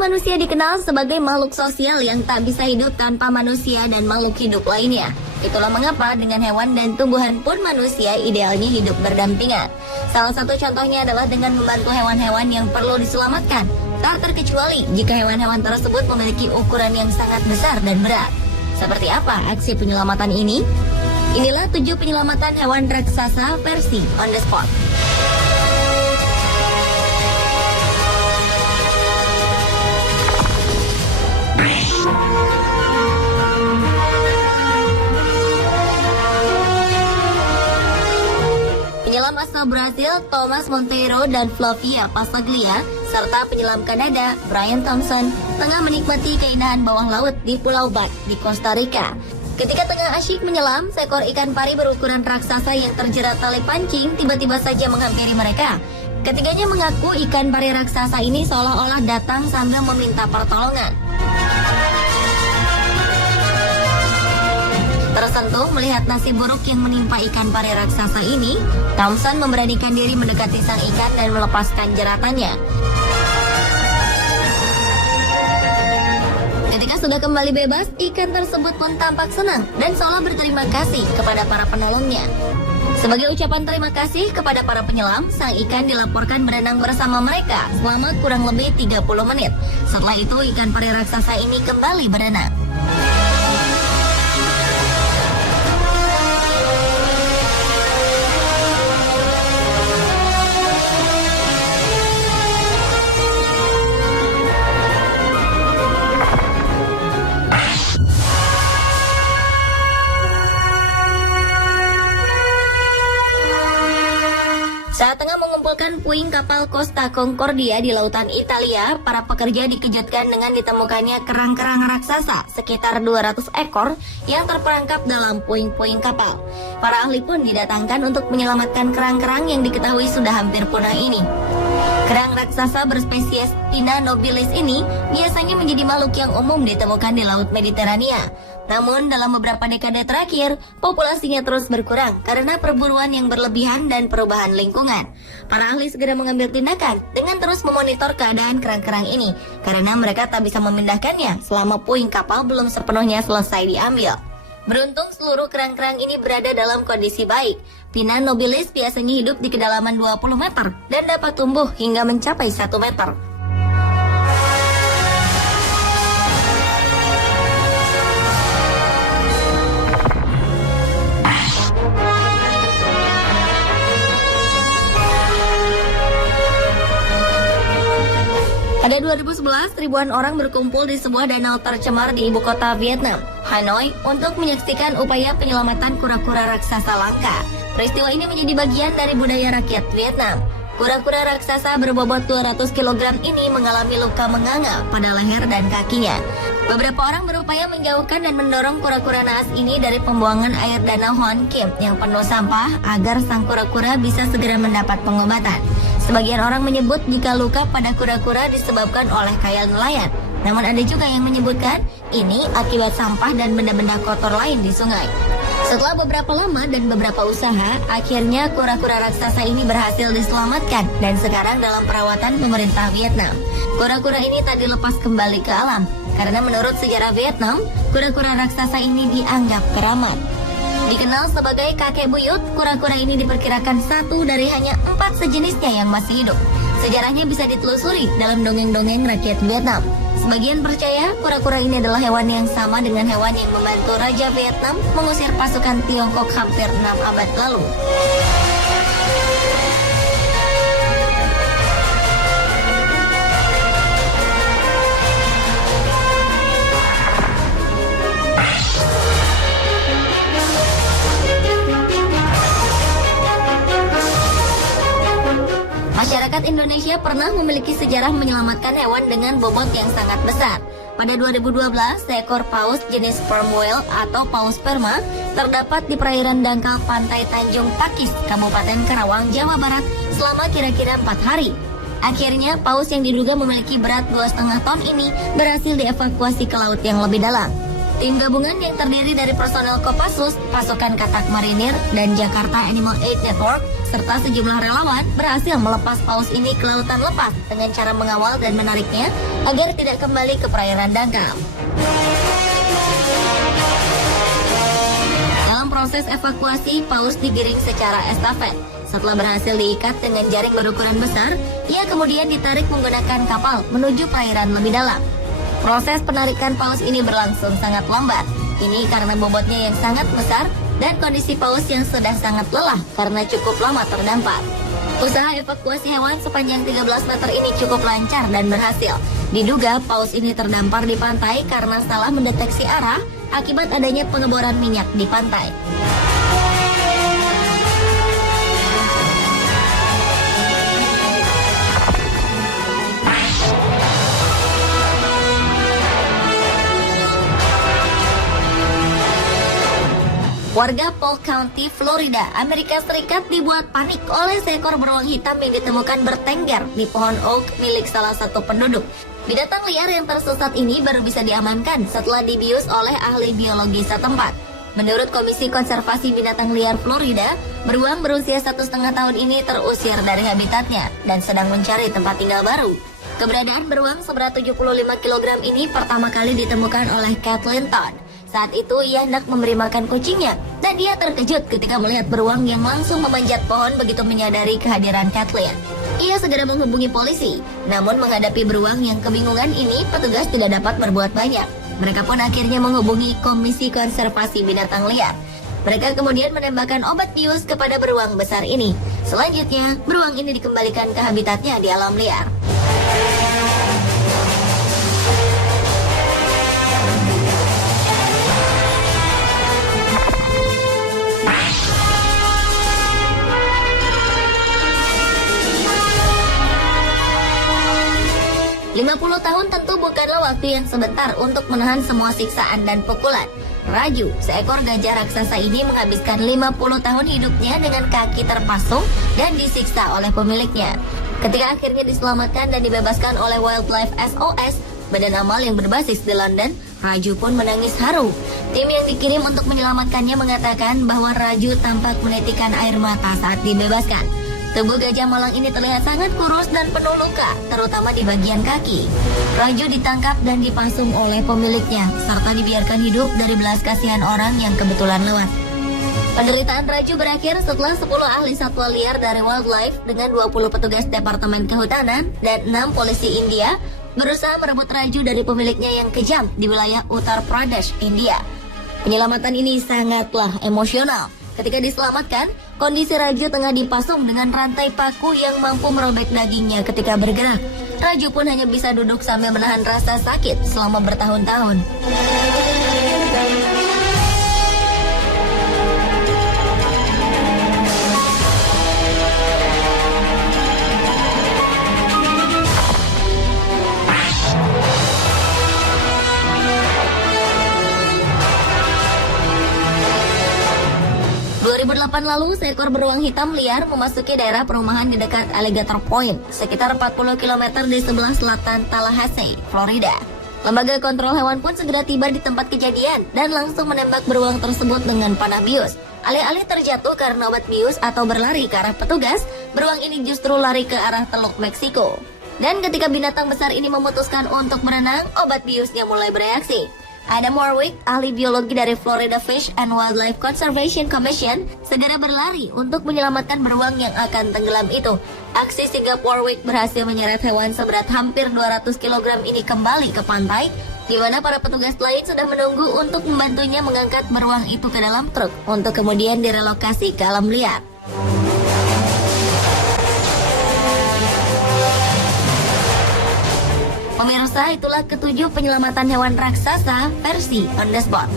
manusia dikenal sebagai makhluk sosial yang tak bisa hidup tanpa manusia dan makhluk hidup lainnya. Itulah mengapa dengan hewan dan tumbuhan pun manusia idealnya hidup berdampingan. Salah satu contohnya adalah dengan membantu hewan-hewan yang perlu diselamatkan. Tak terkecuali jika hewan-hewan tersebut memiliki ukuran yang sangat besar dan berat. Seperti apa aksi penyelamatan ini? Inilah 7 penyelamatan hewan raksasa versi on the spot. Penyelam asal Brasil Thomas Monteiro dan Flavia Passaglia serta penyelam Kanada Brian Thompson tengah menikmati keindahan bawah laut di Pulau Bat di Costa Rica. Ketika tengah asyik menyelam, seekor ikan pari berukuran raksasa yang terjerat tali pancing tiba-tiba saja menghampiri mereka. Ketiganya mengaku ikan pari raksasa ini seolah-olah datang sambil meminta pertolongan. Tersentuh melihat nasib buruk yang menimpa ikan pari raksasa ini, Thompson memberanikan diri mendekati sang ikan dan melepaskan jeratannya. Ketika sudah kembali bebas, ikan tersebut pun tampak senang dan seolah berterima kasih kepada para penolongnya. Sebagai ucapan terima kasih kepada para penyelam, sang ikan dilaporkan berenang bersama mereka selama kurang lebih 30 menit. Setelah itu, ikan pari raksasa ini kembali berenang. Saat tengah mengumpulkan puing kapal Costa Concordia di lautan Italia, para pekerja dikejutkan dengan ditemukannya kerang-kerang raksasa sekitar 200 ekor yang terperangkap dalam puing-puing kapal. Para ahli pun didatangkan untuk menyelamatkan kerang-kerang yang diketahui sudah hampir punah ini. Kerang raksasa berspesies Pinna nobilis ini biasanya menjadi makhluk yang umum ditemukan di Laut Mediterania. Namun dalam beberapa dekade terakhir, populasinya terus berkurang karena perburuan yang berlebihan dan perubahan lingkungan. Para ahli segera mengambil tindakan dengan terus memonitor keadaan kerang-kerang ini karena mereka tak bisa memindahkannya selama puing kapal belum sepenuhnya selesai diambil. Beruntung seluruh kerang-kerang ini berada dalam kondisi baik. Pinna nobilis biasanya hidup di kedalaman 20 meter dan dapat tumbuh hingga mencapai 1 meter. Pada 2011, ribuan orang berkumpul di sebuah danau tercemar di ibu kota Vietnam, Hanoi, untuk menyaksikan upaya penyelamatan kura-kura raksasa langka. Peristiwa ini menjadi bagian dari budaya rakyat Vietnam. Kura-kura raksasa berbobot 200 kg ini mengalami luka menganga pada leher dan kakinya. Beberapa orang berupaya menjauhkan dan mendorong kura-kura naas ini dari pembuangan air danau Hoan Kim yang penuh sampah agar sang kura-kura bisa segera mendapat pengobatan. Sebagian orang menyebut jika luka pada kura-kura disebabkan oleh kail nelayan. Namun ada juga yang menyebutkan ini akibat sampah dan benda-benda kotor lain di sungai. Setelah beberapa lama dan beberapa usaha, akhirnya kura-kura raksasa ini berhasil diselamatkan dan sekarang dalam perawatan pemerintah Vietnam. Kura-kura ini tak dilepas kembali ke alam karena menurut sejarah Vietnam, kura-kura raksasa ini dianggap keramat. Dikenal sebagai kakek buyut, kura-kura ini diperkirakan satu dari hanya 4 sejenisnya yang masih hidup. Sejarahnya bisa ditelusuri dalam dongeng-dongeng rakyat Vietnam. Sebagian percaya kura-kura ini adalah hewan yang sama dengan hewan yang membantu Raja Vietnam mengusir pasukan Tiongkok hampir 6 abad lalu. Masyarakat Indonesia pernah memiliki sejarah menyelamatkan hewan dengan bobot yang sangat besar. Pada 2012, seekor paus jenis sperm whale atau paus sperma terdapat di perairan dangkal pantai Tanjung Pakis, Kabupaten Karawang, Jawa Barat selama kira-kira 4 hari. Akhirnya, paus yang diduga memiliki berat 2,5 ton ini berhasil dievakuasi ke laut yang lebih dalam. Tim gabungan yang terdiri dari personel Kopassus, pasukan katak marinir, dan Jakarta Animal Aid Network, serta sejumlah relawan berhasil melepas paus ini ke lautan lepas dengan cara mengawal dan menariknya agar tidak kembali ke perairan dangkal. Dalam proses evakuasi, paus digiring secara estafet. Setelah berhasil diikat dengan jaring berukuran besar, ia kemudian ditarik menggunakan kapal menuju perairan lebih dalam. Proses penarikan paus ini berlangsung sangat lambat. Ini karena bobotnya yang sangat besar dan kondisi paus yang sudah sangat lelah karena cukup lama terdampar. Usaha evakuasi hewan sepanjang 13 meter ini cukup lancar dan berhasil. Diduga paus ini terdampar di pantai karena salah mendeteksi arah akibat adanya pengeboran minyak di pantai. Warga Polk County, Florida, Amerika Serikat dibuat panik oleh seekor beruang hitam yang ditemukan bertengger di pohon oak milik salah satu penduduk. Binatang liar yang tersesat ini baru bisa diamankan setelah dibius oleh ahli biologi setempat. Menurut Komisi Konservasi Binatang Liar Florida, beruang berusia 1,5 tahun ini terusir dari habitatnya dan sedang mencari tempat tinggal baru. Keberadaan beruang seberat 75 kg ini pertama kali ditemukan oleh Kathleen Todd. Saat itu ia hendak memberi makan kucingnya dan dia terkejut ketika melihat beruang yang langsung memanjat pohon begitu menyadari kehadiran Kathleen. Ia segera menghubungi polisi, namun menghadapi beruang yang kebingungan ini petugas tidak dapat berbuat banyak. Mereka pun akhirnya menghubungi Komisi Konservasi Binatang Liar. Mereka kemudian menembakkan obat bius kepada beruang besar ini. Selanjutnya, beruang ini dikembalikan ke habitatnya di alam liar. 50 tahun tentu bukanlah waktu yang sebentar untuk menahan semua siksaan dan pukulan. Raju, seekor gajah raksasa ini menghabiskan 50 tahun hidupnya dengan kaki terpasung dan disiksa oleh pemiliknya. Ketika akhirnya diselamatkan dan dibebaskan oleh Wildlife SOS, badan amal yang berbasis di London, Raju pun menangis haru. Tim yang dikirim untuk menyelamatkannya mengatakan bahwa Raju tampak menitikan air mata saat dibebaskan. Tubuh gajah malang ini terlihat sangat kurus dan penuh luka, terutama di bagian kaki. Raju ditangkap dan dipasung oleh pemiliknya, serta dibiarkan hidup dari belas kasihan orang yang kebetulan lewat. Penderitaan Raju berakhir setelah 10 ahli satwa liar dari Wildlife dengan 20 petugas Departemen Kehutanan dan 6 polisi India berusaha merebut Raju dari pemiliknya yang kejam di wilayah Uttar Pradesh, India. Penyelamatan ini sangatlah emosional. Ketika diselamatkan, kondisi Raju tengah dipasung dengan rantai paku yang mampu merobek dagingnya ketika bergerak. Raju pun hanya bisa duduk sambil menahan rasa sakit selama bertahun-tahun. Lalu, seekor beruang hitam liar memasuki daerah perumahan di dekat Alligator Point, sekitar 40 km di sebelah selatan Tallahassee, Florida. Lembaga kontrol hewan pun segera tiba di tempat kejadian dan langsung menembak beruang tersebut dengan panah bius. Alih-alih terjatuh karena obat bius atau berlari ke arah petugas, beruang ini justru lari ke arah Teluk Meksiko. Dan ketika binatang besar ini memutuskan untuk berenang, obat biusnya mulai bereaksi. Adam Warwick, ahli biologi dari Florida Fish and Wildlife Conservation Commission, segera berlari untuk menyelamatkan beruang yang akan tenggelam itu. Aksi sigap Warwick berhasil menyeret hewan seberat hampir 200 kg ini kembali ke pantai, di mana para petugas lain sudah menunggu untuk membantunya mengangkat beruang itu ke dalam truk untuk kemudian direlokasi ke alam liar. Pemirsa, itulah ketujuh penyelamatan hewan raksasa versi On The Spot.